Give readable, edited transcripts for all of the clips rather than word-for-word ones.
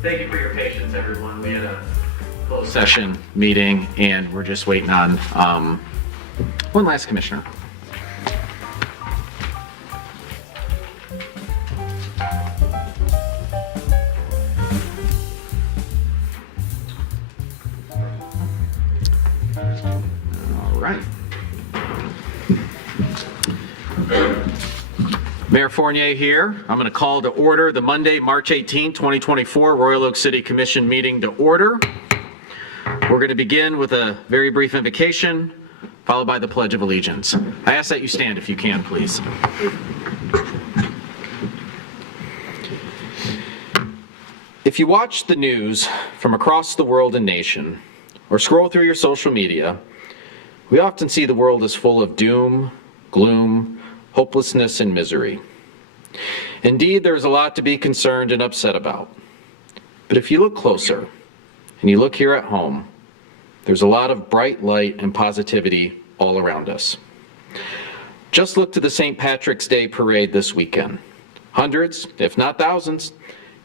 Thank you for your patience, everyone. We had a closed session meeting, and we're just waiting on one last commissioner. All right. Mayor Fournier here. I'm going to call to order the Monday, March 18, 2024 Royal Oak City Commission meeting to order. We're going to begin with a very brief invocation, followed by the Pledge of Allegiance. I ask that you stand if you can, please. If you watch the news from across the world and nation, or scroll through your social media, we often see the world as full of doom, gloom, hopelessness, and misery. Indeed, there is a lot to be concerned and upset about. But if you look closer, and you look here at home, there's a lot of bright light and positivity all around us. Just look to the St. Patrick's Day parade this weekend. Hundreds, if not thousands,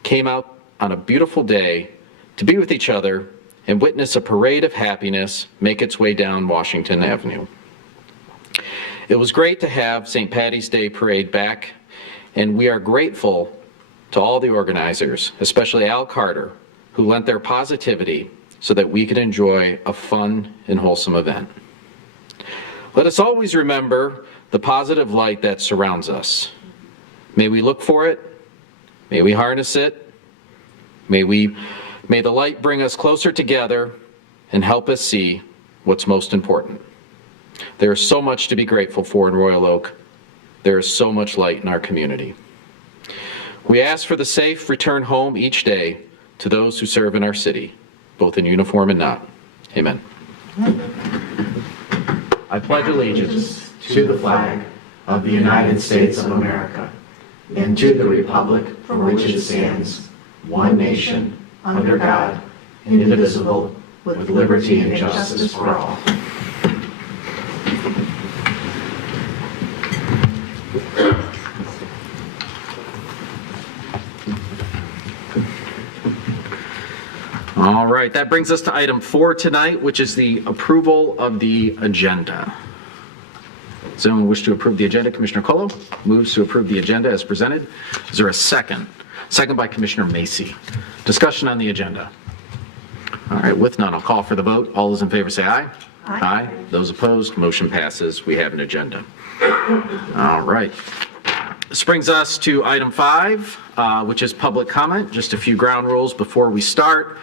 came out on a beautiful day to be with each other and witness a parade of happiness make its way down Washington Avenue. It was great to have St. Patty's Day parade back, and we are grateful to all the organizers, especially Al Carter, who lent their positivity so that we could enjoy a fun and wholesome event. Let us always remember the positive light that surrounds us. May we look for it, may we harness it, may the light bring us closer together and help us see what's most important. There is so much to be grateful for in Royal Oak. There is so much light in our community. We ask for the safe return home each day to those who serve in our city, both in uniform and not. Amen. I pledge allegiance to the flag of the United States of America and to the republic for which it stands, one nation, under God, indivisible, with liberty and justice for all. All right, that brings us to item 4 tonight, which is the approval of the agenda. Does anyone wish to approve the agenda? Commissioner Colo moves to approve the agenda as presented. Is there a second? Second by Commissioner Macy. Discussion on the agenda. All right, with none, I'll call for the vote. All those in favor say aye. Aye. Aye. Those opposed, motion passes. We have an agenda. All right. This brings us to item 5, which is public comment. Just a few ground rules before we start.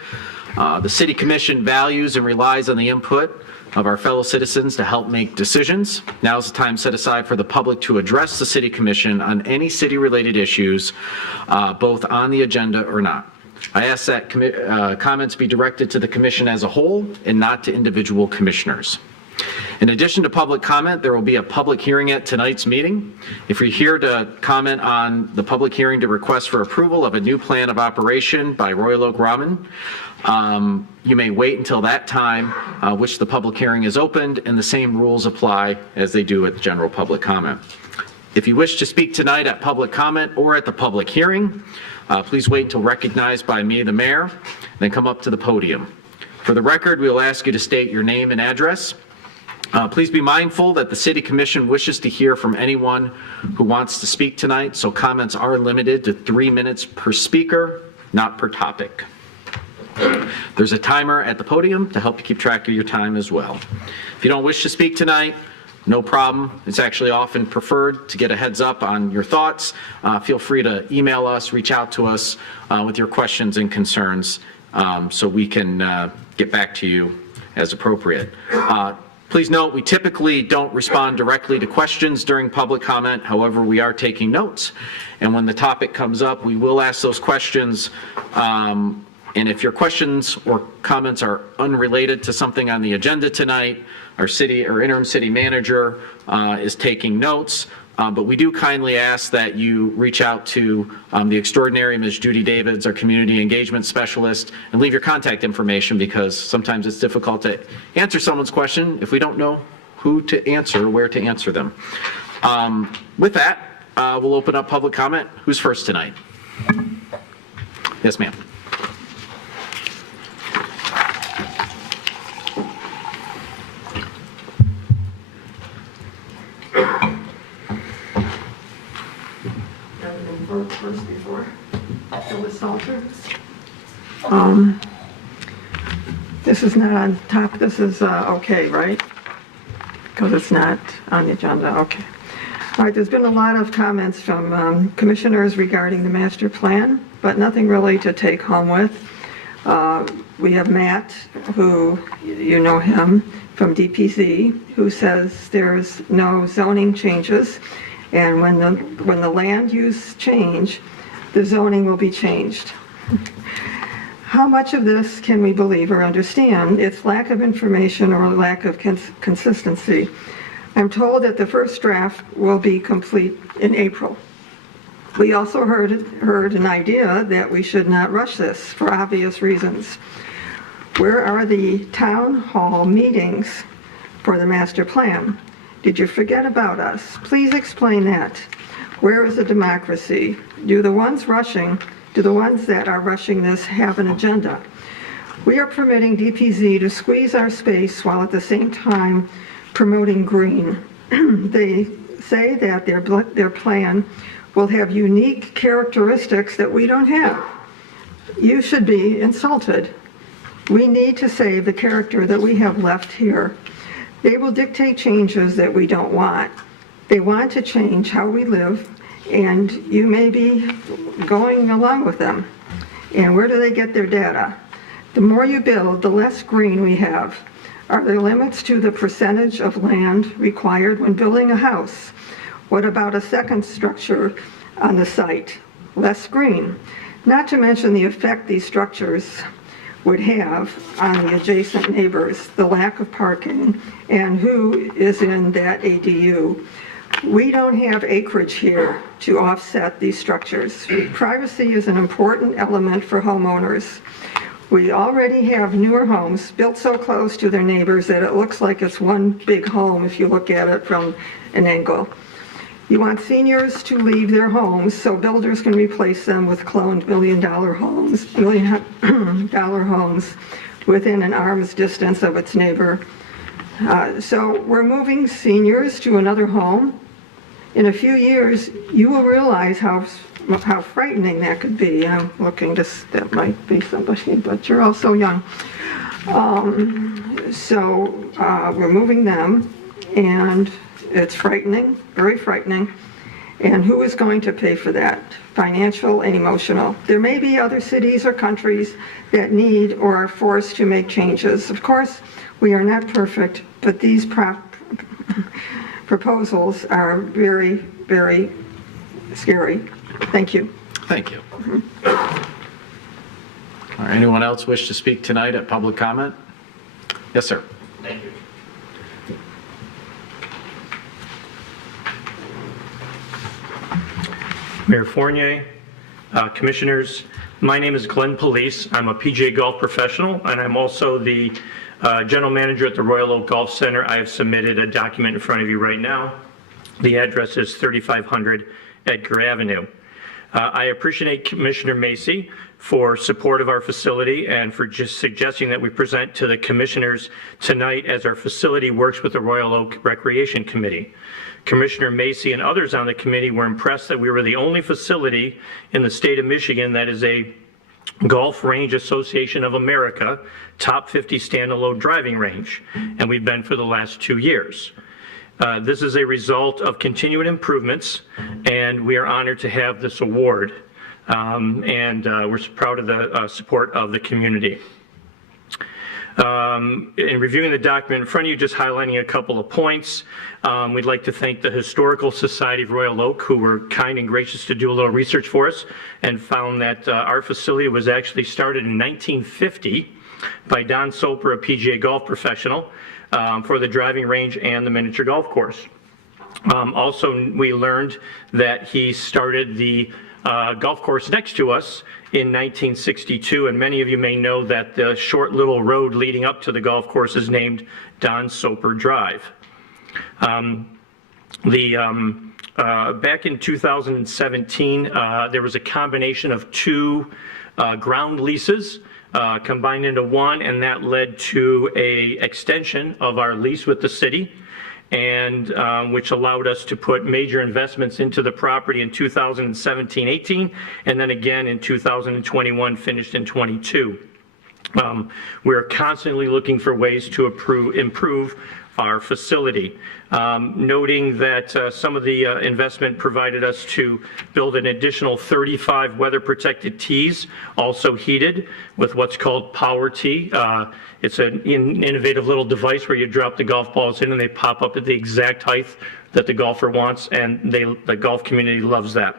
The City Commission values and relies on the input of our fellow citizens to help make decisions. Now is the time set aside for the public to address the City Commission on any city-related issues, both on the agenda or not. I ask that comments be directed to the Commission as a whole and not to individual commissioners. In addition to public comment, there will be a public hearing at tonight's meeting. If you're here to comment on the public hearing to request for approval of a new plan of operation by Royal Oak Ramen, you may wait until that time, which the public hearing is opened, and the same rules apply as they do at general public comment. If you wish to speak tonight at public comment or at the public hearing, please wait until recognized by me, the mayor, then come up to the podium. For the record, we will ask you to state your name and address. Please be mindful that the City Commission wishes to hear from anyone who wants to speak tonight, so comments are limited to 3 minutes per speaker, not per topic. There's a timer at the podium to help you keep track of your time as well. If you don't wish to speak tonight, no problem. It's actually often preferred to get a heads up on your thoughts. Feel free to email us, reach out to us with your questions and concerns so we can get back to you as appropriate. Please note, we typically don't respond directly to questions during public comment. However, we are taking notes. And when the topic comes up, we will ask those questions. And if your questions or comments are unrelated to something on the agenda tonight, our city or interim city manager is taking notes. But we do kindly ask that you reach out to the extraordinary Ms. Judy Davids, our community engagement specialist, and leave your contact information, because sometimes it's difficult to answer someone's question if we don't know who to answer or where to answer them. With that, we'll open up public comment. Who's first tonight? Yes, ma'am. first before Phyllis Salter. This is not on top, this is okay, right? Because it's not on the agenda, okay. All right, there's been a lot of comments from commissioners regarding the master plan, but nothing really to take home with. We have Matt, who, you know him, from DPZ, who says there's no zoning changes, and when the land use change, the zoning will be changed. How much of this can we believe or understand? It's lack of information or lack of consistency. I'm told that the first draft will be complete in April. We also heard an idea that we should not rush this for obvious reasons. Where are the town hall meetings for the master plan? Did you forget about us? Please explain that. Where is the democracy? Do the ones that are rushing this have an agenda? We are permitting DPZ to squeeze our space while at the same time promoting green. They say that their plan will have unique characteristics that we don't have. You should be insulted. We need to save the character that we have left here. They will dictate changes that we don't want. They want to change how we live, and you may be going along with them. And where do they get their data? The more you build, the less green we have. Are there limits to the percentage of land required when building a house? What about a second structure on the site? Less green. Not to mention the effect these structures would have on the adjacent neighbors, the lack of parking, and who is in that ADU. We don't have acreage here to offset these structures. Privacy is an important element for homeowners. We already have newer homes built so close to their neighbors that it looks like it's one big home if you look at it from an angle. You want seniors to leave their homes so builders can replace them with cloned million-dollar homes within an arm's distance of its neighbor. So we're moving seniors to another home. In a few years, you will realize how frightening that could be. I'm looking to, that might be somebody, but you're all so young. We're moving them, and it's frightening, very frightening. And who is going to pay for that? Financial and emotional. There may be other cities or countries that need or are forced to make changes. Of course, we are not perfect, but these proposals are very, very scary. Thank you. Thank you. All right, anyone else wish to speak tonight at public comment? Yes, sir. Thank you. Mayor Fournier, commissioners, my name is Glenn Police. I'm a PGA golf professional, and I'm also the general manager at the Royal Oak Golf Center. I have submitted a document in front of you right now. The address is 3500 Edgar Avenue. I appreciate Commissioner Macy for support of our facility and for just suggesting that we present to the commissioners tonight as our facility works with the Royal Oak Recreation Committee. Commissioner Macy and others on the committee were impressed that we were the only facility in the state of Michigan that is a Golf Range Association of America top 50 standalone driving range, and we've been for the last 2 years. This is a result of continued improvements, and we are honored to have this award, and we're proud of the support of the community. In reviewing the document in front of you, just highlighting a couple of points, we'd like to thank the Historical Society of Royal Oak, who were kind and gracious to do a little research for us and found that our facility was actually started in 1950 by Don Soper, a PGA golf professional, for the driving range and the miniature golf course. Also, we learned that he started the golf course next to us in 1962, and many of you may know that the short little road leading up to the golf course is named Don Soper Drive. Back in 2017, there was a combination of two ground leases combined into one, and that led to an extension of our lease with the city. and which allowed us to put major investments into the property in 2017-18, and then again in 2021, finished in 22. We're constantly looking for ways to improve our facility. Noting that some of the investment provided us to build an additional 35 weather-protected tees, also heated with what's called Power Tee. It's an innovative little device where you drop the golf balls in and they pop up at the exact height that the golfer wants, and the golf community loves that.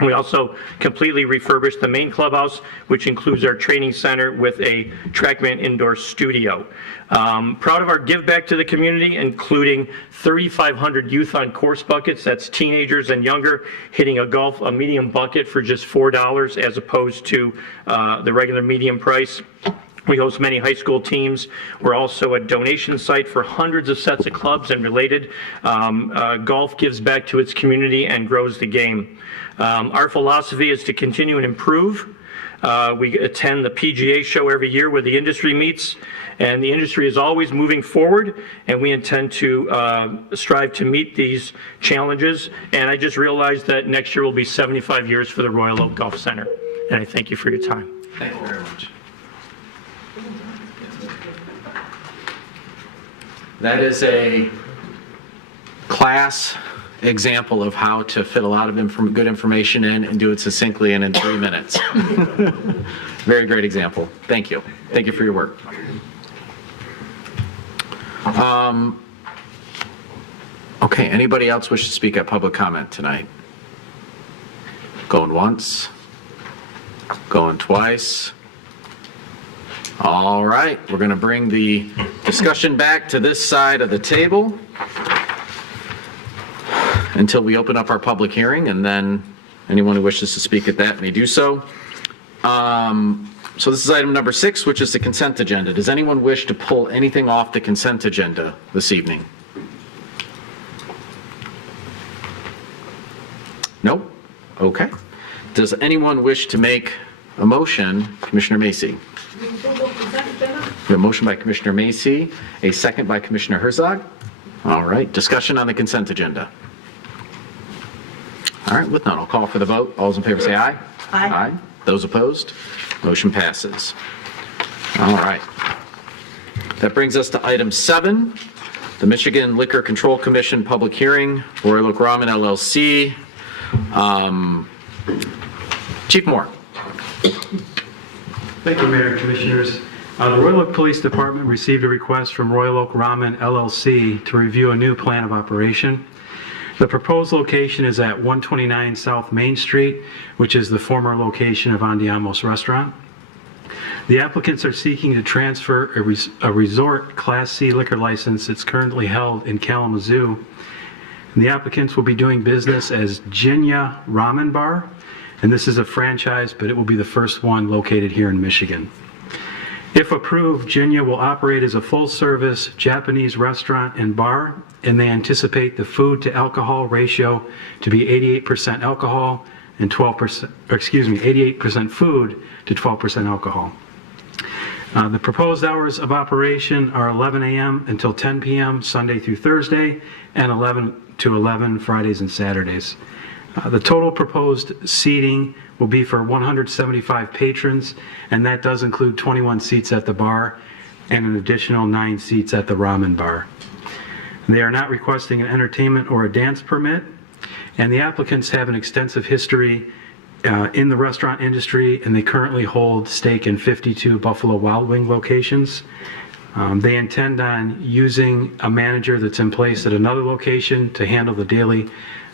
We also completely refurbished the main clubhouse, which includes our training center with a TrackMan indoor studio. Proud of our give back to the community, including 3,500 youth on course buckets. That's teenagers and younger hitting a medium bucket for just $4 as opposed to the regular medium price. We host many high school teams. We're also a donation site for hundreds of sets of clubs and related. Golf gives back to its community and grows the game. Our philosophy is to continue and improve. We attend the PGA show every year where the industry meets, and the industry is always moving forward, and we intend to strive to meet these challenges. And I just realized that next year will be 75 years for the Royal Oak Golf Center, and I thank you for your time. Thank you very much. That is a class example of how to fit a lot of good information in and do it succinctly and in 3 minutes. Very great example. Thank you. Thank you for your work. Okay, anybody else wish to speak at public comment tonight? Going once? Going twice? All right, we're going to bring the discussion back to this side of the table until we open up our public hearing, and then anyone who wishes to speak at that may do so. So this is item number 6, which is the consent agenda. Does anyone wish to pull anything off the consent agenda this evening? Nope? Okay. Does anyone wish to make a motion? Commissioner Macy. We have a motion by Commissioner Macy, a second by Commissioner Herzog. All right, discussion on the consent agenda. All right, with none, I'll call for the vote. All those in favor say aye. Aye. Aye. Those opposed? Motion passes. All right. That brings us to item 7, the Michigan Liquor Control Commission public hearing, Royal Oak Ramen LLC. Chief Moore. Thank you, Mayor and Commissioners. The Royal Oak Police Department received a request from Royal Oak Ramen LLC to review a new plan of operation. The proposed location is at 129 South Main Street, which is the former location of Andiamo's Restaurant. The applicants are seeking to transfer a resort Class C liquor license that's currently held in Kalamazoo. And the applicants will be doing business as Jinya Ramen Bar, and this is a franchise, but it will be the first one located here in Michigan. If approved, Jinya will operate as a full-service Japanese restaurant and bar, and they anticipate the food-to-alcohol ratio to be 88% alcohol and 88% food to 12% alcohol. The proposed hours of operation are 11 a.m. until 10 p.m. Sunday through Thursday, and 11 to 11 Fridays and Saturdays. The total proposed seating will be for 175 patrons, and that does include 21 seats at the bar and an additional 9 seats at the ramen bar. They are not requesting an entertainment or a dance permit, and the applicants have an extensive history in the restaurant industry, and they currently hold stake in 52 Buffalo Wild Wing locations. They intend on using a manager that's in place at another location to handle the daily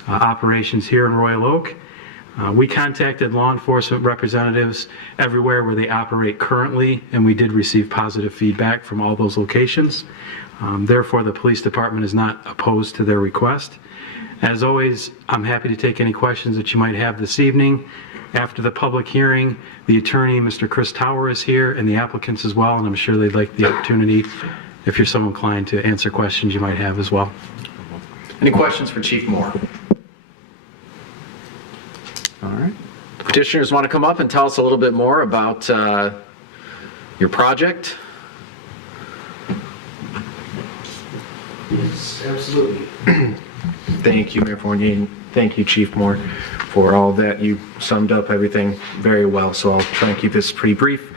operations here in Royal Oak. We contacted law enforcement representatives everywhere where they operate currently, and we did receive positive feedback from all those locations. Therefore, the police department is not opposed to their request. As always, I'm happy to take any questions that you might have this evening. After the public hearing, the attorney, Mr. Chris Tower, is here, and the applicants as well, and I'm sure they'd like the opportunity, if you're so inclined, to answer questions you might have as well. Any questions for Chief Moore? All right. Petitioners want to come up and tell us a little bit more about your project? Yes. Yes, absolutely. Thank you, Mayor Fournier, and thank you, Chief Moore, for all that. You summed up everything very well, so I'll try and keep this pretty brief.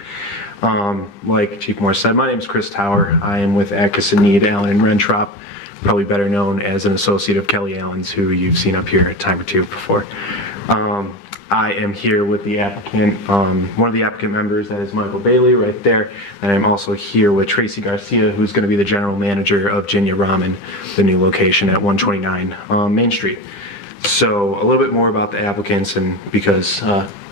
Like Chief Moore said, my name is Chris Tower. I am with Atkinson, Need, Allen, and Rentrop, probably better known as an associate of Kelly Allen's, who you've seen up here a time or two before. I am here with the applicant, one of the applicant members, that is Michael Bailey right there, and I'm also here with Tracy Garcia, who's going to be the general manager of Jinya Ramen, the new location at 129 Main Street. So a little bit more about the applicants, and because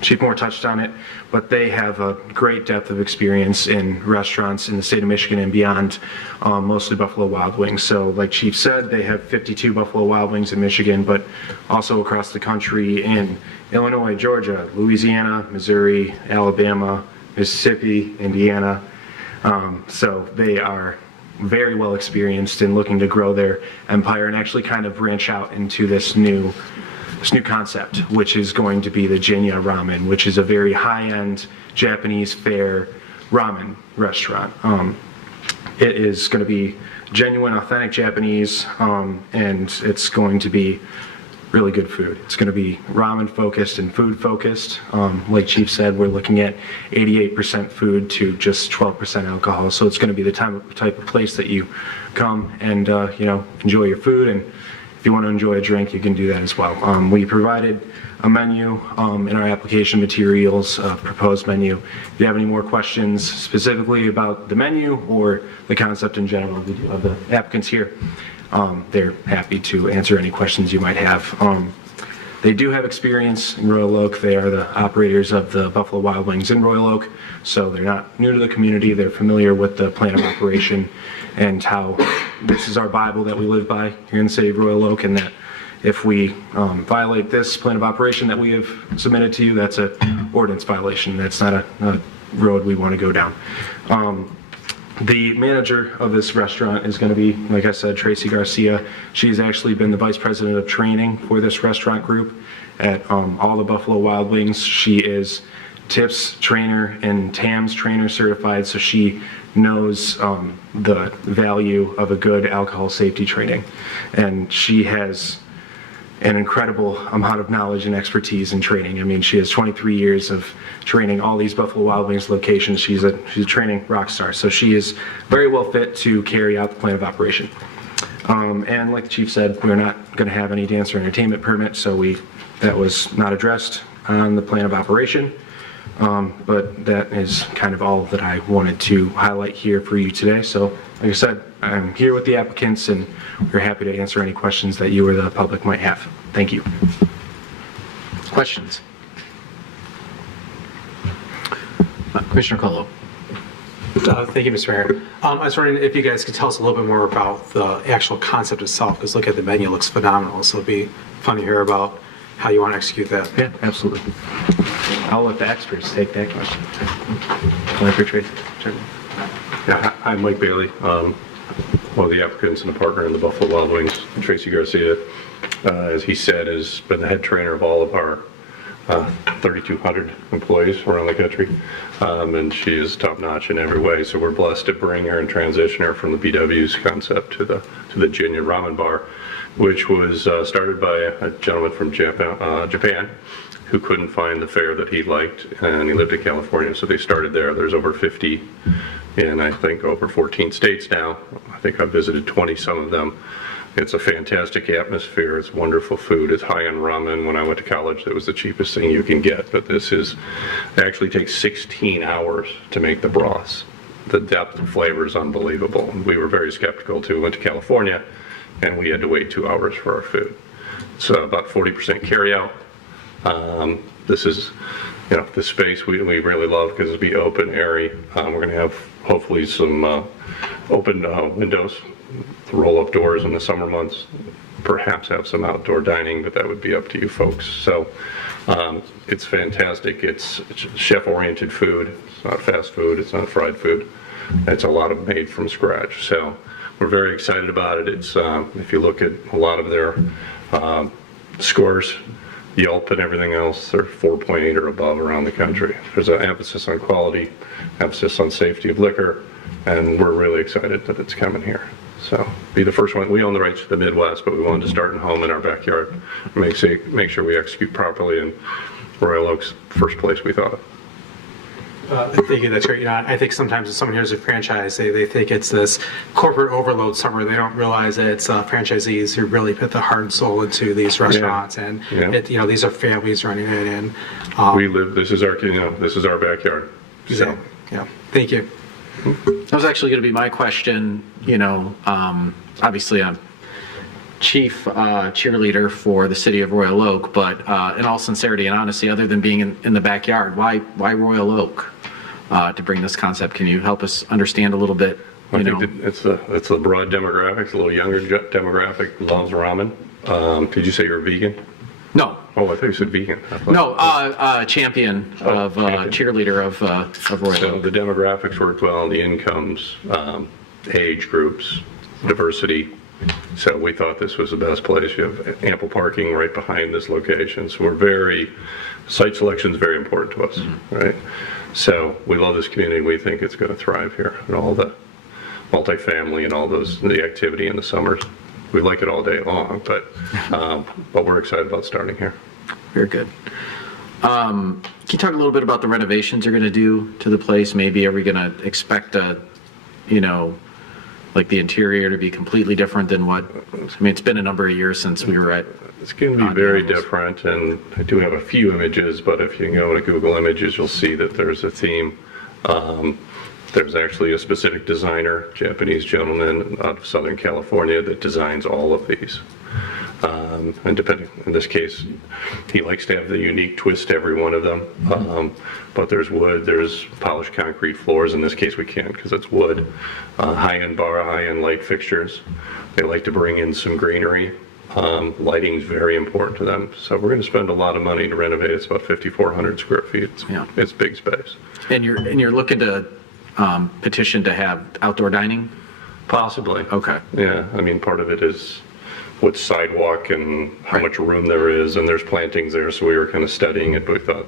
Chief Moore touched on it, but they have a great depth of experience in restaurants in the state of Michigan and beyond, mostly Buffalo Wild Wings. So like Chief said, they have 52 Buffalo Wild Wings in Michigan, but also across the country in Illinois, Georgia, Louisiana, Missouri, Alabama, Mississippi, Indiana. So they are very well experienced in looking to grow their empire and actually kind of branch out into this new concept, which is going to be the Jinya Ramen, which is a very high-end Japanese fare ramen restaurant. It is going to be genuine, authentic Japanese, and it's going to be really good food. It's going to be ramen focused and food focused. Like Chief said, we're looking at 88% food to just 12% alcohol. So it's going to be the type of place that you come and enjoy your food, and if you want to enjoy a drink, you can do that as well. We provided a menu in our application materials, proposed menu. If you have any more questions specifically about the menu or the concept in general, we do have the applicants here. They're happy to answer any questions you might have. They do have experience in Royal Oak. They are the operators of the Buffalo Wild Wings in Royal Oak, so they're not new to the community. They're familiar with the plan of operation and how this is our Bible that we live by here in the city of Royal Oak, and that if we violate this plan of operation that we have submitted to you, that's an ordinance violation. That's not a road we want to go down. The manager of this restaurant is going to be, like I said, Tracy Garcia. She's actually been the vice president of training for this restaurant group at all the Buffalo Wild Wings. She is TIPS trainer and TAMS trainer certified, so she knows the value of a good alcohol safety training. And she has an incredible amount of knowledge and expertise in training. I mean, she has 23 years of training all these Buffalo Wild Wings locations. She's a training rock star, so she is very well fit to carry out the plan of operation. And like the chief said, we're not going to have any dance or entertainment permit, so that was not addressed on the plan of operation. But that is kind of all that I wanted to highlight here for you today. So like I said, I'm here with the applicants, and we're happy to answer any questions that you or the public might have. Thank you. Questions? Commissioner Colo. Thank you, Mr. Mayor. I was wondering if you guys could tell us a little bit more about the actual concept itself, because look at the menu, looks phenomenal. So it'd be fun to hear about how you want to execute that. Yeah, absolutely. I'll let the experts take that question. Like for Tracy. Sure. Yeah, I'm Mike Bailey, one of the applicants and a partner in the Buffalo Wild Wings. Tracy Garcia, as he said, has been the head trainer of all of our 3,200 employees around the country, and she is top notch in every way. So we're blessed to bring her and transition her from the BW's concept to the Jinya Ramen Bar, which was started by a gentleman from Japan who couldn't find the fare that he liked, and he lived in California, so they started there. There's over 50 in, I think, over 14 states now. I think I've visited 20 some of them. It's a fantastic atmosphere. It's wonderful food. It's high on ramen. When I went to college, that was the cheapest thing you can get, but it actually takes 16 hours to make the broths. The depth of flavor is unbelievable. We were very skeptical too. We went to California, and we had to wait 2 hours for our food. It's about 40% carry out. This is, the space we really love because it'll be open, airy. We're going to have hopefully some open windows, roll-up doors in the summer months. Perhaps have some outdoor dining, but that would be up to you folks. So it's fantastic. It's chef-oriented food. It's not fast food. It's not fried food. It's a lot of made from scratch. So we're very excited about it. It's if you look at a lot of their scores, Yelp and everything else, they're 4.8 or above around the country. There's an emphasis on quality, emphasis on safety of liquor, and we're really excited that it's coming here. So be the first one. We own the rights to the Midwest, but we wanted to start in home in our backyard. Make sure we execute properly, and Royal Oak's first place we thought of. Thank you, that's great. You know, I think sometimes when someone hears a franchise, they think it's this corporate overload somewhere. They don't realize that it's franchisees who really put the heart and soul into these restaurants, and Yeah. these are families running it. And We live. This is our backyard. So. yeah, thank you. That was actually going to be my question. Obviously I'm chief cheerleader for the city of Royal Oak, but in all sincerity and honesty, other than being in the backyard, why Royal Oak to bring this concept? Can you help us understand a little bit? I think that it's a broad demographic, a little younger demographic, loves ramen. Did you say you're vegan? No, Oh, I thought you said vegan. champion of cheerleader of Royal So Oak. the demographics work well, the incomes, age groups, diversity. So we thought this was the best place. You have ample parking right behind this location. So site selection is very important to us, right? So we love this community. We think it's going to thrive here, and all the multifamily and all the activity in the summers. We like it all day long, but we're excited about starting here. Very good. Can you talk a little bit about the renovations you're going to do to the place? Maybe are we going to expect like the interior to be completely different than what? I mean, it's been a number of years since we were at. It's going to be very different, and I do have a few images, but if you go to Google Images, you'll see that there's a theme. There's actually a specific designer, Japanese gentleman out of Southern California, that designs all of these. And in this case, he likes to have the unique twist to every one of them. But there's wood, there's polished concrete floors. In this case, we can't because it's wood. High-end bar, high-end light fixtures. They like to bring in some greenery. Lighting is very important to them. So we're going to spend a lot of money to renovate. It's about 5,400 square feet. It's big space. And you're looking to petition to have outdoor dining? Possibly. Okay. Yeah, I mean, part of it is what sidewalk and how much room there is, and there's plantings there, so we were kind of studying it, but we thought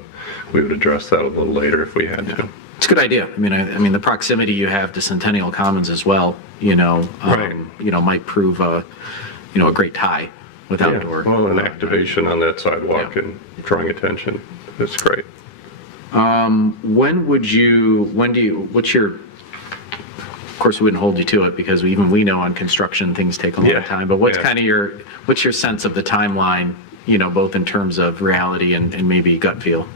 we would address that a little later if we had to. It's a good idea. I mean, the proximity you have to Centennial Commons as well, might prove a great tie with outdoor. Well, an activation on that sidewalk and drawing attention. It's great. What's your, of course, we wouldn't hold you to it because even we know on construction things take a long time, but what's your sense of the timeline, both in terms of reality and maybe gut feel?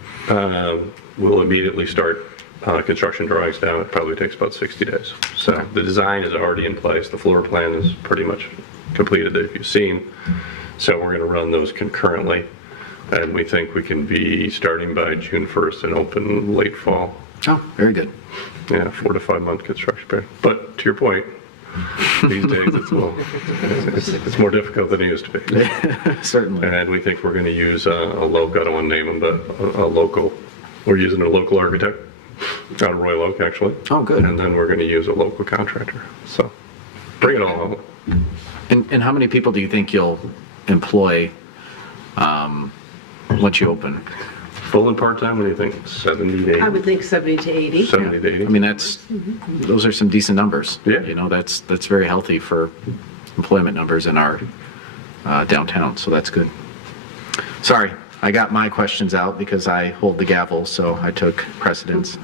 We'll immediately start construction drawings down. It probably takes about 60 days. So the design is already in place. The floor plan is pretty much completed, if you've seen. So we're going to run those concurrently. And we think we can be starting by June 1st and open late fall. Oh, very good. Yeah, 4 to 5 month construction period. But to your point, these days it's more difficult than it used to be. Certainly. And we think we're going to use a local, I don't want to name them, but a local. We're using a local architect out of Royal Oak, actually. Oh, good. And then we're going to use a local contractor. So bring it all home. And how many people do you think you'll employ once you open? Full and part-time, what do you think? 70 to 80? I would think 70 to 80. 70 to 80. I mean, those are some decent numbers. Yeah. That's very healthy for employment numbers in our downtown, so that's good. Sorry, I got my questions out because I hold the gavel, so I took precedence.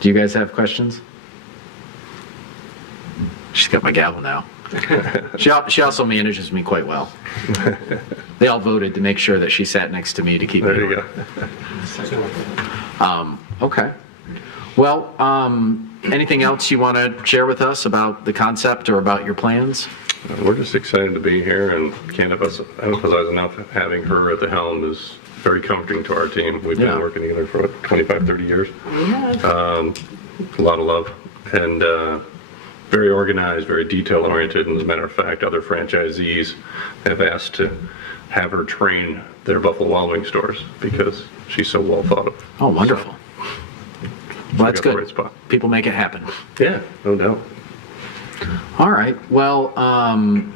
Do you guys have questions? She's got my gavel now. She also manages me quite well. They all voted to make sure that she sat next to me to keep me. There you go. Okay. Well, anything else you want to share with us about the concept or about your plans? We're just excited to be here, and can't emphasize enough, having her at the helm is very comforting to our team. We've been working together for 25, 30 years. A lot of love, and very organized, very detail-oriented, and as a matter of fact, other franchisees have asked to have her train their Buffalo Wild Wings stores because she's so well thought of. Oh, wonderful. Well, that's got the good. right spot. People make it happen. Yeah, no doubt. All right. Well,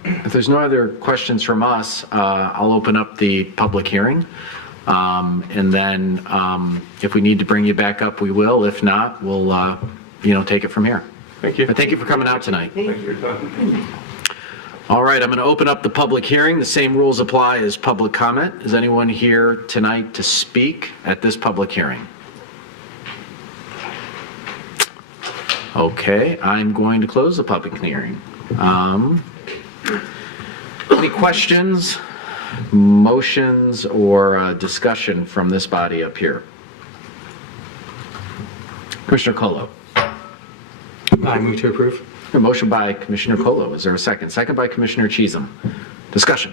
if there's no other questions from us, I'll open up the public hearing. And then if we need to bring you back up, we will. If not, we'll take it from here. Thank you. But thank you for coming out tonight. Thanks for your time. All right, I'm going to open up the public hearing. The same rules apply as public comment. Is anyone here tonight to speak at this public hearing? Okay, I'm going to close the public hearing. Any questions, motions, or discussion from this body up here? Commissioner Colo. I move to approve. A motion by Commissioner Colo. Is there a second? Second by Commissioner Cheatham. Discussion.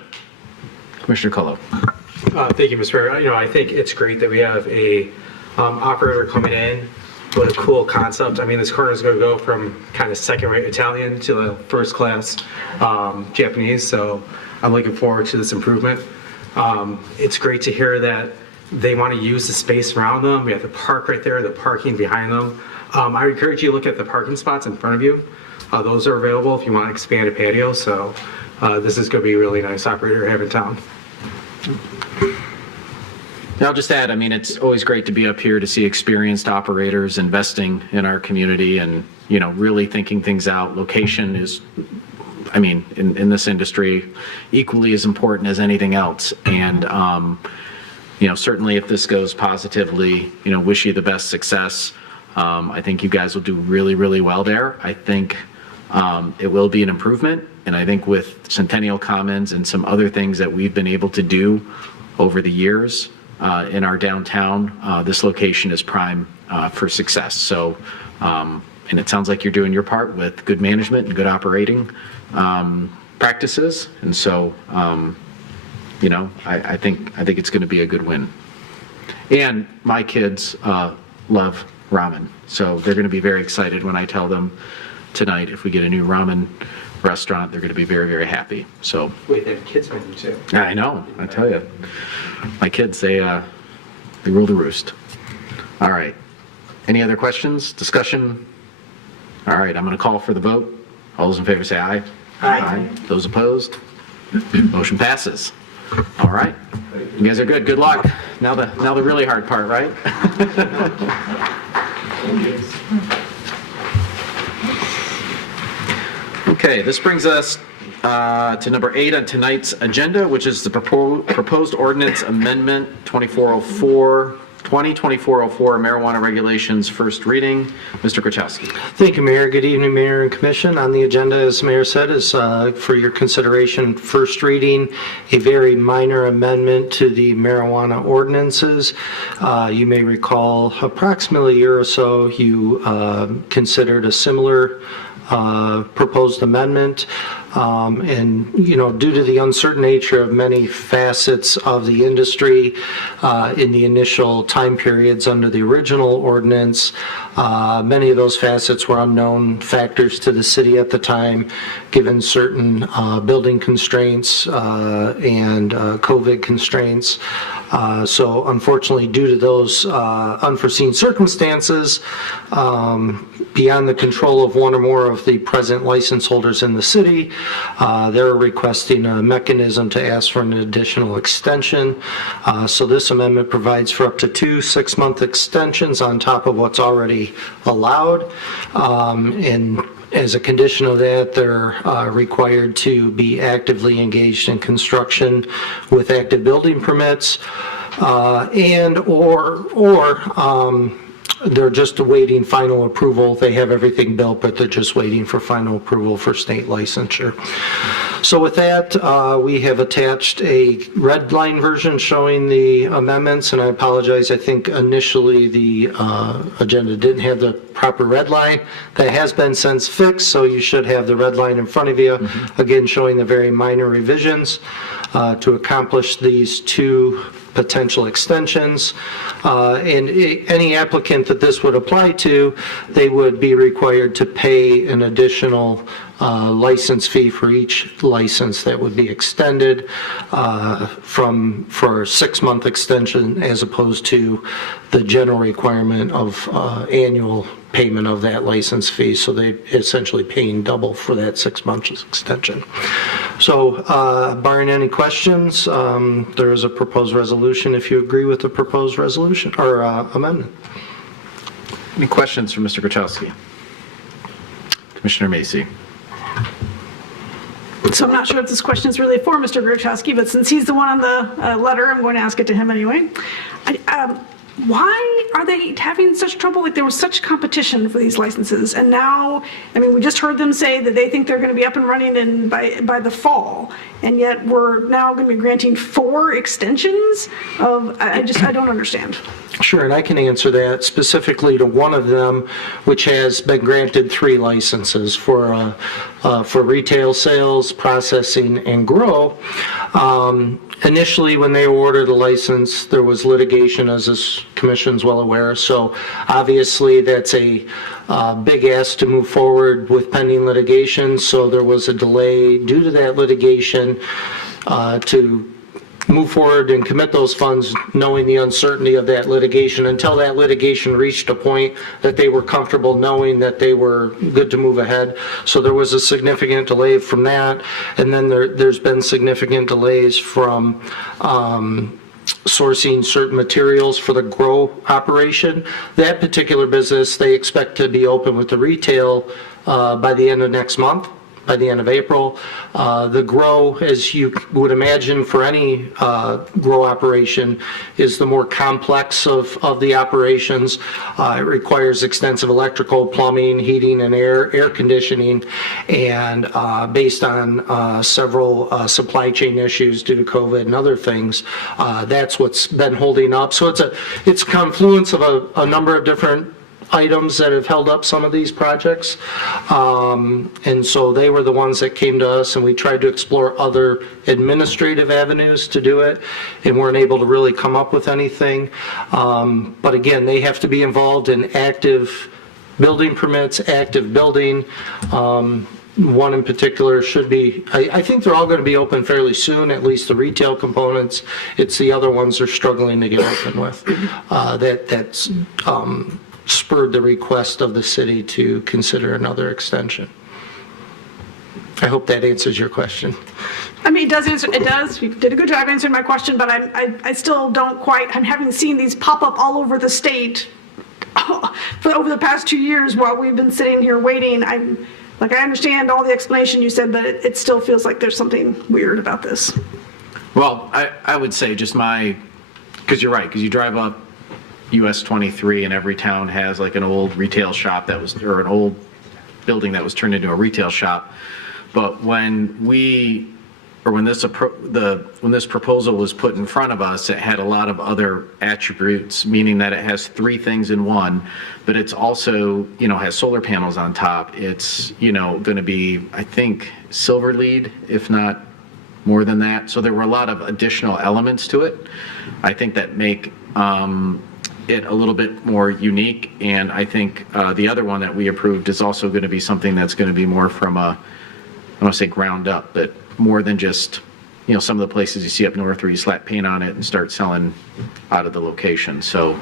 Commissioner Colo. Thank you, Mr. Mayor. I think it's great that we have a operator coming in with a cool concept. I mean, this corner is going to go from kind of second-rate Italian to a first-class Japanese, so I'm looking forward to this improvement. It's great to hear that they want to use the space around them. We have the park right there, the parking behind them. I encourage you to look at the parking spots in front of you. Those are available if you want to expand a patio, so this is going to be a really nice operator to have in town. I'll just add, I mean, it's always great to be up here to see experienced operators investing in our community and, really thinking things out. Location is, I mean, in this industry, equally as important as anything else. And, certainly if this goes positively, wish you the best success. I think you guys will do really, really well there. I think it will be an improvement. And I think with Centennial Commons and some other things that we've been able to do over the years in our downtown, this location is prime for success. So, and it sounds like you're doing your part with good management and good operating practices. And so, I think it's going to be a good win. And my kids love ramen, so they're going to be very excited when I tell them tonight if we get a new ramen restaurant, they're going to be very, very happy. So Wait, they have a kids menu too. I know, I tell you, my kids, they rule the roost. All right, any other questions, discussion? All right, I'm going to call for the vote. All those in favor say aye. Aye. Those opposed? Motion passes. All right, you guys are good. Good luck. Now the really hard part, right? Okay, this brings us to number 8 on tonight's agenda, which is the proposed ordinance amendment 2404 marijuana regulations, first reading. Mr. Kwiatkowski. Thank you, Mayor. Good evening, Mayor and Commission. On the agenda, as Mayor said, is for your consideration, first reading, a very minor amendment to the marijuana ordinances. You may recall approximately a year or so, you considered a similar proposed amendment. And, due to the uncertain nature of many facets of the industry in the initial time periods under the original ordinance, many of those facets were unknown factors to the city at the time, given certain building constraints and COVID constraints. So unfortunately, due to those unforeseen circumstances, beyond the control of one or more of the present license holders in the city, they're requesting a mechanism to ask for an additional extension. So this amendment provides for up to 2 6-month extensions on top of what's already allowed. And as a condition of that, they're required to be actively engaged in construction with active building permits, and they're just awaiting final approval. They have everything built, but they're just waiting for final approval for state licensure. So with that, we have attached a red line version showing the amendments, and I apologize, I think initially the agenda didn't have the proper red line. That has been since fixed, so you should have the red line in front of you, again showing the very minor revisions to accomplish these 2 potential extensions. And any applicant that this would apply to, they would be required to pay an additional license fee for each license that would be extended for a 6-month extension, as opposed to the general requirement of annual payment of that license fee. So they essentially paying double for that 6 months extension. So barring any questions, there is a proposed resolution if you agree with the proposed resolution or amendment. Any questions for Mr. Kwiatkowski? Commissioner Macy. So I'm not sure if this question is really for Mr. Gruchowski, but since he's the one on the letter, I'm going to ask it to him anyway. Why are they having such trouble? Like, there was such competition for these licenses, and now, I mean, we just heard them say that they think they're going to be up and running by the fall, and yet we're now going to be granting 4 extensions of, I don't understand. Sure, and I can answer that specifically to one of them, which has been granted 3 licenses for retail sales, processing, and grow. Initially, when they awarded the license, there was litigation, as this commission's well aware. So obviously, that's a big ask to move forward with pending litigation. So there was a delay due to that litigation to move forward and commit those funds, knowing the uncertainty of that litigation, until that litigation reached a point that they were comfortable knowing that they were good to move ahead. So there was a significant delay from that, and then there's been significant delays from sourcing certain materials for the grow operation. That particular business, they expect to be open with the retail by the end of next month, by the end of April. The grow, as you would imagine for any grow operation, is the more complex of the operations. It requires extensive electrical, plumbing, heating, and air conditioning, and based on several supply chain issues due to COVID and other things, that's what's been holding up. So it's a confluence of a number of different items that have held up some of these projects. And so they were the ones that came to us, and we tried to explore other administrative avenues to do it, and weren't able to really come up with anything. But again, they have to be involved in active building permits, active building. One in particular should be, I think they're all going to be open fairly soon, at least the retail components. It's the other ones they're struggling to get open with. That's spurred the request of the city to consider another extension. I hope that answers your question. I mean, it does answer, it does. You did a good job answering my question, but I still don't quite, I'm having seen these pop up all over the state for over the past 2 years while we've been sitting here waiting. I understand all the explanation you said, but it still feels like there's something weird about this. Well, I would say just because you're right, because you drive up US 23 and every town has like an old retail shop or an old building that was turned into a retail shop. But when this proposal was put in front of us, it had a lot of other attributes, meaning that it has 3 things in one, but it's also, has solar panels on top. It's, going to be, I think, silver lead, if not more than that. So there were a lot of additional elements to it, I think, that make it a little bit more unique. And I think the other one that we approved is also going to be something that's going to be more from I don't want to say ground up, but more than just, some of the places you see up north where you slap paint on it and start selling out of the location. So,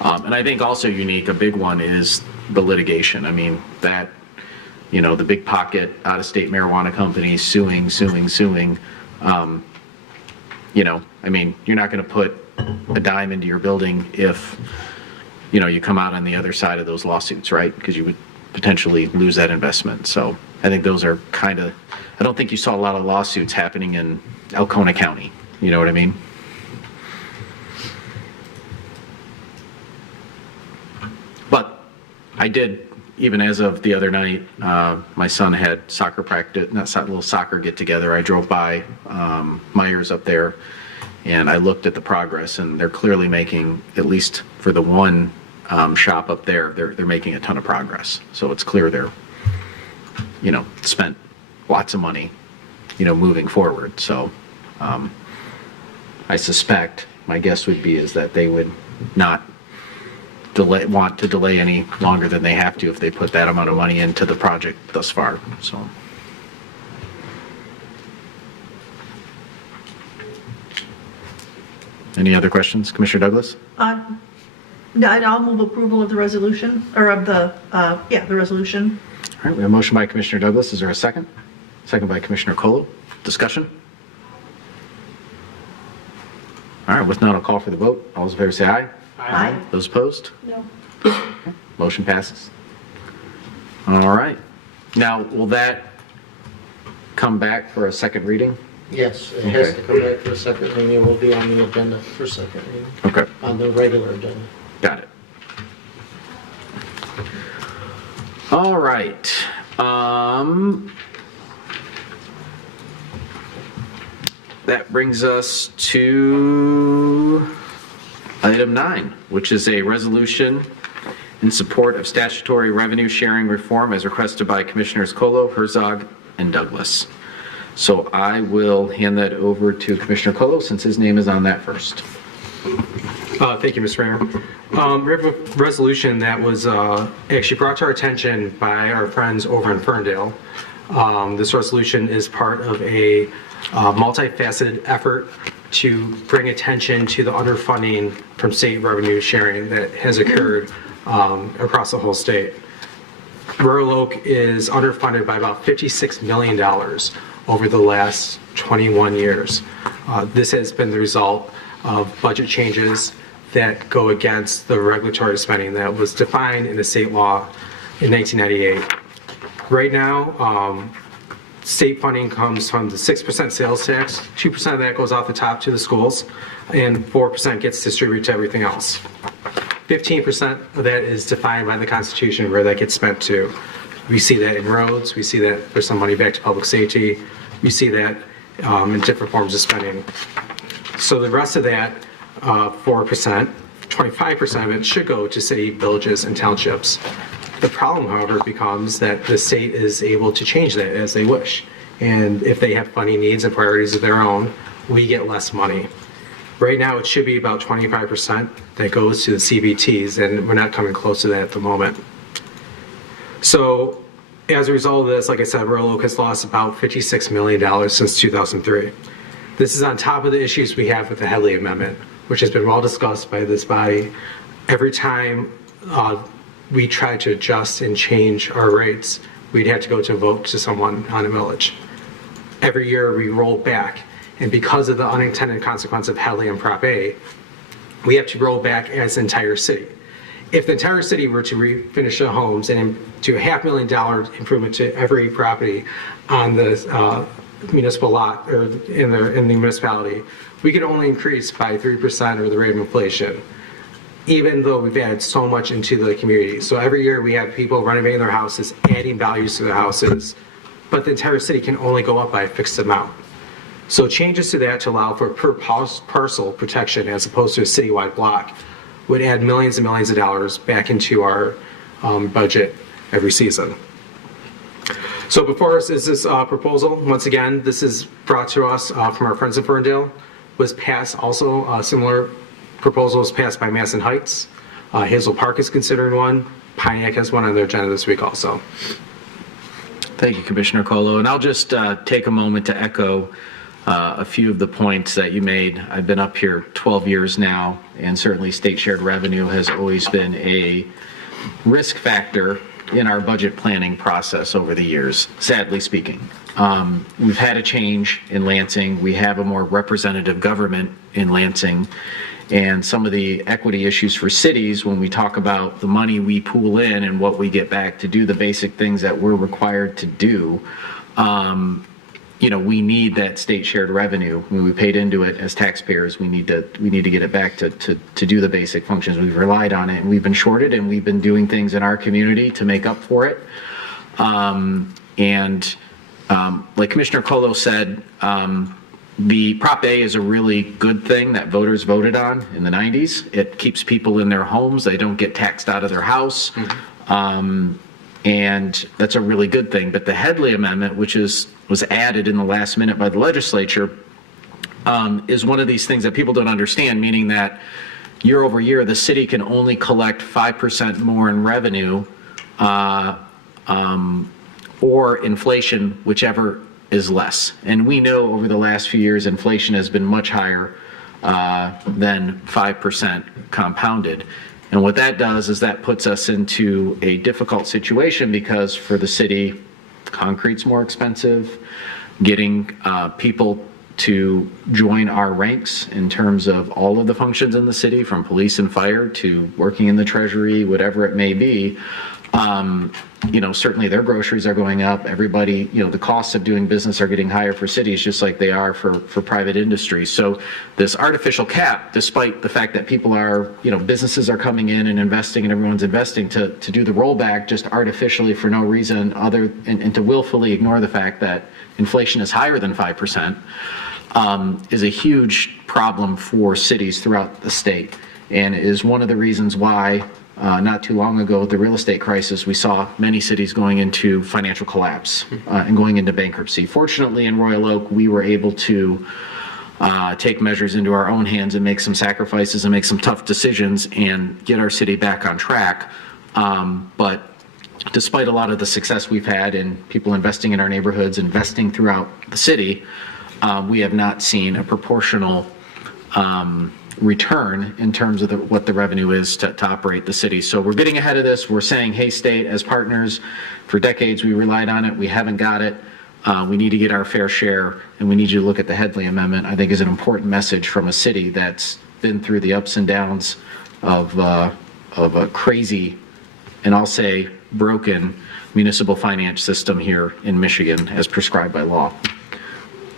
and I think also unique, a big one is the litigation. I mean, that, the big pocket out-of-state marijuana companies suing. I mean, you're not going to put a dime into your building if, you come out on the other side of those lawsuits, right? Because you would potentially lose that investment. So I think those are I don't think you saw a lot of lawsuits happening in Elkona County. You know what I mean? But I did, even as of the other night, my son had soccer practice, little soccer get together. I drove by Myers up there, and I looked at the progress, and they're clearly making, at least for the one shop up there, they're making a ton of progress. So it's clear they're, spent lots of money, moving forward. So I suspect, my guess would be, is that they would not want to delay any longer than they have to if they put that amount of money into the project thus far. So. Any other questions? Commissioner Douglas? I'll move approval of the resolution, or of the resolution. All right, we have a motion by Commissioner Douglas. Is there a second? Second by Commissioner Colo. Discussion? All right, with none, I'll call for the vote. All those in favor say aye. Aye. Those opposed? No. Motion passes. All right. Now, will that come back for a second reading? Yes, it has to come back for a second reading. It will be on the agenda for second reading, Okay. on the regular agenda. Got it. All right. That brings us to item 9, which is a resolution in support of statutory revenue sharing reform as requested by Commissioners Colo, Herzog, and Douglas. So I will hand that over to Commissioner Colo since his name is on that first. Thank you, Mr. Mayor. We have a resolution that was actually brought to our attention by our friends over in Ferndale. This resolution is part of a multifaceted effort to bring attention to the underfunding from state revenue sharing that has occurred across the whole state. Royal Oak is underfunded by about $56 million over the last 21 years. This has been the result of budget changes that go against the regulatory spending that was defined in the state law in 1998. Right now, state funding comes from the 6% sales tax, 2% of that goes off the top to the schools, and 4% gets distributed to everything else. 15% of that is defined by the Constitution where that gets spent to. We see that in roads, we see that there's some money back to public safety, we see that in different forms of spending. So the rest of that, 4%, 25% of it should go to city, villages, and townships. The problem, however, becomes that the state is able to change that as they wish. And if they have funding needs and priorities of their own, we get less money. Right now, it should be about 25% that goes to the CBTs, and we're not coming close to that at the moment. So as a result of this, like I said, Royal Oak has lost about $56 million since 2003. This is on top of the issues we have with the Headley Amendment, which has been well discussed by this body. Every time we try to adjust and change our rates, we'd have to go to a vote to someone on a millage. Every year we roll back, and because of the unintended consequence of Headley and Prop A, we have to roll back as an entire city. If the entire city were to refinish the homes and do a $500,000 improvement to every property on the municipal lot or in the municipality, we could only increase by 3% or the rate of inflation, even though we've added so much into the community. So every year we have people renovating their houses, adding values to their houses, but the entire city can only go up by a fixed amount. So changes to that to allow for per parcel protection as opposed to a citywide block would add millions and millions of dollars back into our budget every season. So before us is this proposal. Once again, this is brought to us from our friends in Ferndale. Was passed also, a similar proposal was passed by Masson Heights. Hazel Park is considering one. Pontiac has one on their agenda this week also. Thank you, Commissioner Colo. And I'll just take a moment to echo a few of the points that you made. I've been up here 12 years now, and certainly state shared revenue has always been a risk factor in our budget planning process over the years, sadly speaking. We've had a change in Lansing. We have a more representative government in Lansing. And some of the equity issues for cities, when we talk about the money we pool in and what we get back to do the basic things that we're required to do, we need that state shared revenue. When we paid into it as taxpayers, we need to get it back to do the basic functions. We've relied on it, and we've been shorted, and we've been doing things in our community to make up for it. Like Commissioner Colo said, the Prop A is a really good thing that voters voted on in the 90s. It keeps people in their homes. They don't get taxed out of their house. And that's a really good thing. But the Headley Amendment, which was added in the last minute by the legislature, is one of these things that people don't understand, meaning that year over year, the city can only collect 5% more in revenue or inflation, whichever is less. And we know over the last few years, inflation has been much higher than 5% compounded. And what that does is that puts us into a difficult situation because for the city, concrete's more expensive. Getting people to join our ranks in terms of all of the functions in the city, from police and fire to working in the treasury, whatever it may be, Certainly their groceries are going up. Everybody, the costs of doing business are getting higher for cities just like they are for private industry. So this artificial cap, despite the fact that people are, businesses are coming in and investing and everyone's investing to do the rollback just artificially for no reason and to willfully ignore the fact that inflation is higher than 5%, is a huge problem for cities throughout the state and is one of the reasons why not too long ago, the real estate crisis, we saw many cities going into financial collapse and going into bankruptcy. Fortunately, in Royal Oak, we were able to take measures into our own hands and make some sacrifices and make some tough decisions and get our city back on track. But despite a lot of the success we've had in people investing in our neighborhoods, investing throughout the city, we have not seen a proportional return in terms of what the revenue is to operate the city. So we're getting ahead of this. We're saying, hey, state, as partners, for decades we relied on it. We haven't got it. We need to get our fair share, and we need you to look at the Headley Amendment, I think is an important message from a city that's been through the ups and downs of a crazy, and I'll say broken, municipal finance system here in Michigan as prescribed by law.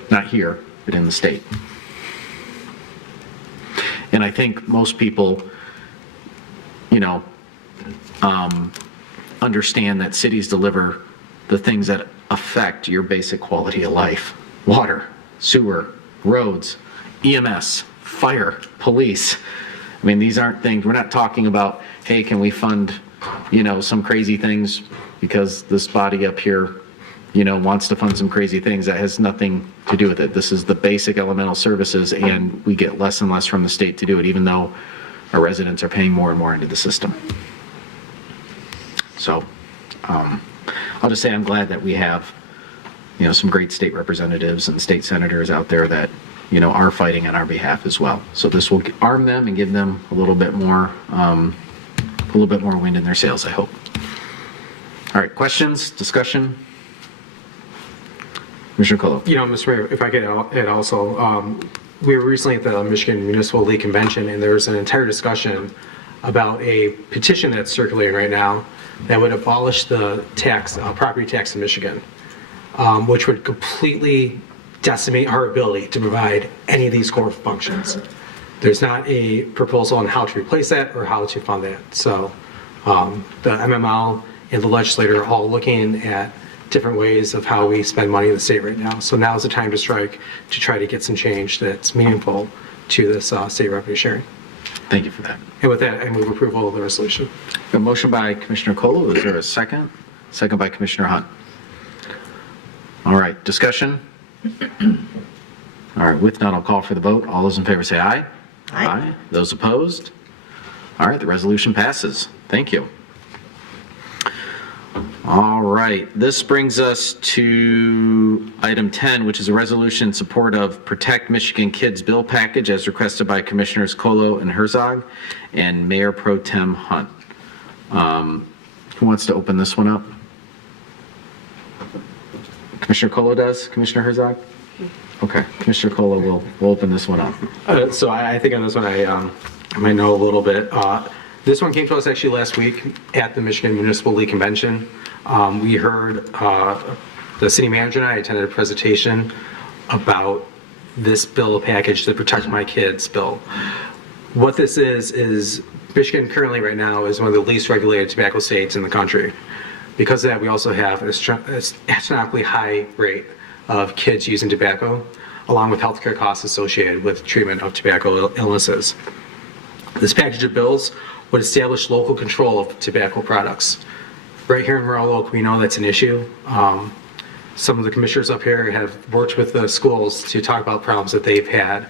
Not here, but in the state. And I think most people, understand that cities deliver the things that affect your basic quality of life. Water, sewer, roads, EMS, fire, police. I mean, these aren't things, we're not talking about, hey, can we fund, some crazy things because this body up here, wants to fund some crazy things. That has nothing to do with it. This is the basic elemental services, and we get less and less from the state to do it, even though our residents are paying more and more into the system. So I'll just say I'm glad that we have, some great state representatives and state senators out there that, are fighting on our behalf as well. So this will arm them and give them a little bit more wind in their sails, I hope. All right, questions, discussion? Commissioner Colo. Mr. Mayor, if I could add also, we were recently at the Michigan Municipal League Convention, and there was an entire discussion about a petition that's circulating right now that would abolish the property tax in Michigan, which would completely decimate our ability to provide any of these core functions. There's not a proposal on how to replace that or how to fund that. So the MML and the legislator are all looking at different ways of how we spend money in the state right now. So now is the time to strike to try to get some change that's meaningful to this state revenue sharing. Thank you for that. And with that, I move approval of the resolution. A motion by Commissioner Colo. Is there a second? Second by Commissioner Hunt. All right, discussion? All right, with none, I'll call for the vote. All those in favor say aye. Aye. Those opposed? All right, the resolution passes. Thank you. All right, this brings us to item 10, which is a resolution in support of Protect Michigan Kids bill package as requested by Commissioners Colo and Herzog and Mayor Pro Tem Hunt. Who wants to open this one up? Commissioner Colo does? Commissioner Herzog? Okay, Commissioner Colo will open this one up. So I think on this one I might know a little bit. This one came to us actually last week at the Michigan Municipal League Convention. We heard the city manager and I attended a presentation about this bill package, the Protect My Kids bill. What this is Michigan currently right now is one of the least regulated tobacco states in the country. Because of that, we also have an astronomically high rate of kids using tobacco, along with healthcare costs associated with treatment of tobacco illnesses. This package of bills would establish local control of tobacco products. Right here in Royal Oak, we know that's an issue. Some of the commissioners up here have worked with the schools to talk about problems that they've had.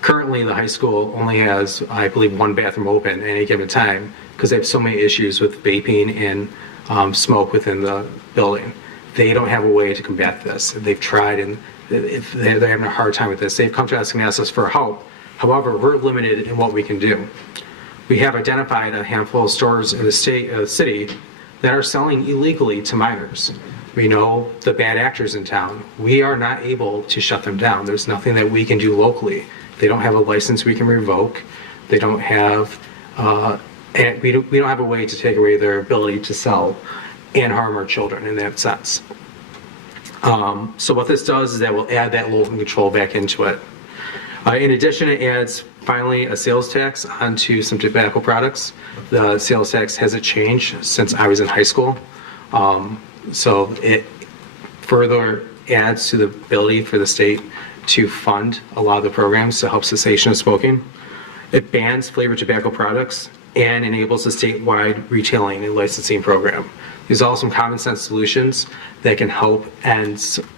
Currently, the high school only has, I believe, one bathroom open at any given time because they have so many issues with vaping and smoke within the building. They don't have a way to combat this. They've tried and they're having a hard time with this. They've come to us and asked us for help. However, we're limited in what we can do. We have identified a handful of stores in the city that are selling illegally to minors. We know the bad actors in town. We are not able to shut them down. There's nothing that we can do locally. They don't have a license we can revoke. They don't have And we don't have a way to take away their ability to sell and harm our children in that sense. So what this does is that we'll add that local control back into it. In addition, it adds finally a sales tax onto some tobacco products. The sales tax hasn't changed since I was in high school. So it further adds to the ability for the state to fund a lot of the programs to help cessation of smoking. It bans flavored tobacco products and enables a statewide retailing and licensing program. These are all some common sense solutions that can help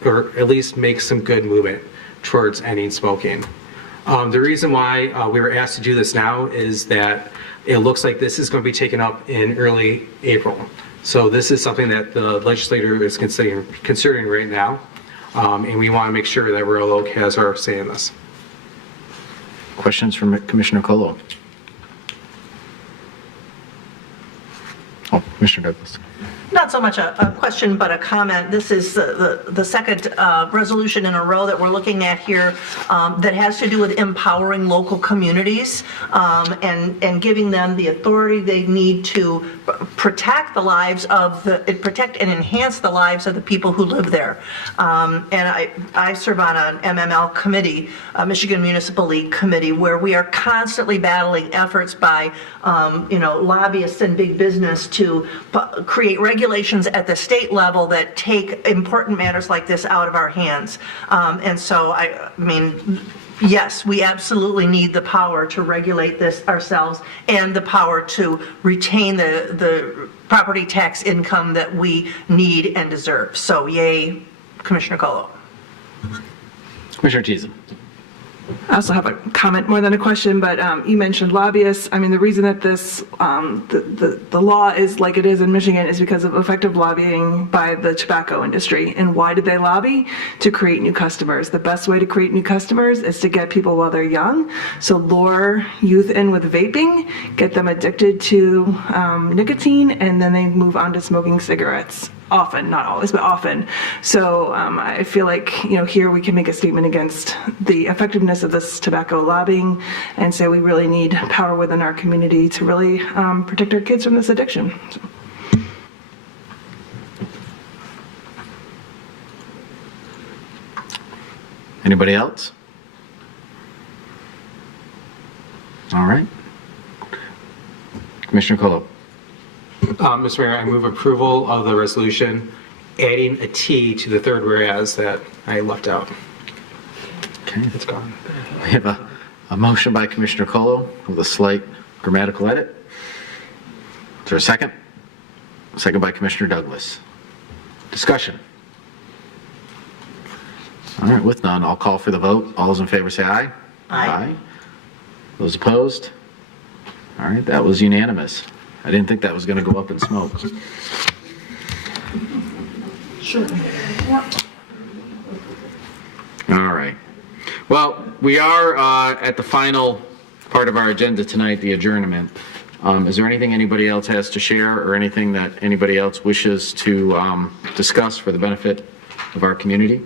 or at least make some good movement towards ending smoking. The reason why we were asked to do this now is that it looks like this is going to be taken up in early April. So this is something that the legislature is considering right now, and we want to make sure that Royal Oak has our say in this. Questions from Commissioner Colo? Oh, Commissioner Douglas. Not so much a question, but a comment. This is the second resolution in a row that we're looking at here that has to do with empowering local communities and giving them the authority they need to protect the lives of protect and enhance the lives of the people who live there. And I serve on an MML committee, Michigan Municipal League committee, where we are constantly battling efforts by lobbyists and big business to create regulations at the state level that take important matters like this out of our hands. And so, I mean, yes, we absolutely need the power to regulate this ourselves and the power to retain the property tax income that we need and deserve. So, yay, Commissioner Colo. Commissioner Teason. I also have a comment more than a question, but you mentioned lobbyists. I mean, the reason that this, the law is like it is in Michigan is because of effective lobbying by the tobacco industry. And why did they lobby? To create new customers. The best way to create new customers is to get people while they're young. So lure youth in with vaping, get them addicted to nicotine, and then they move on to smoking cigarettes. Often, not always, but often. So I feel like, here we can make a statement against the effectiveness of this tobacco lobbying and say we really need power within our community to really protect our kids from this addiction. So. Anybody else? All right. Commissioner Colo. Mr. Mayor, I move approval of the resolution, adding a T to the third whereas that I left out. Okay. It's gone. We have a motion by Commissioner Colo with a slight grammatical edit. Is there a second? Second by Commissioner Douglas. Discussion. All right, with none, I'll call for the vote. All those in favor say aye. Aye. Those opposed? All right, that was unanimous. I didn't think that was going to go up in smoke. Sure. All right. Well, we are at the final part of our agenda tonight, the adjournment. Is there anything anybody else has to share or anything that anybody else wishes to discuss for the benefit of our community?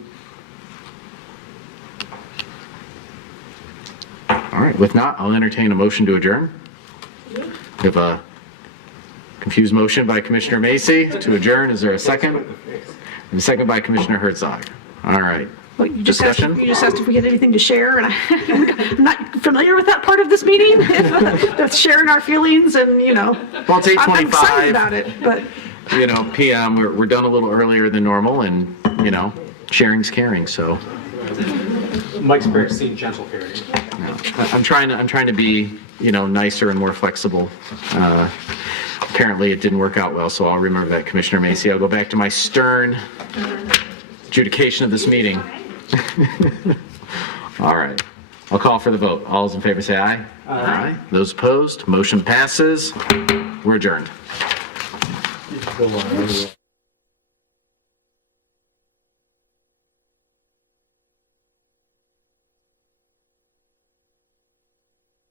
All right, with not, I'll entertain a motion to adjourn. We have a confused motion by Commissioner Macy to adjourn. Is there a second? And a second by Commissioner Herzog. All right. Well, you just asked Discussion? if we had anything to share, and I'm not familiar with that part of this meeting. That's sharing our feelings, and Well, it's I'm 8:25. excited about it, but PM, we're done a little earlier than normal, and, sharing's caring, so. Mike's practicing gentle caring. I'm trying to be, nicer and more flexible. Apparently it didn't work out well, so I'll remember that, Commissioner Macy. I'll go back to my stern adjudication of this meeting. All right. I'll call for the vote. All those in favor say aye. Aye. Those opposed, motion passes. We're adjourned.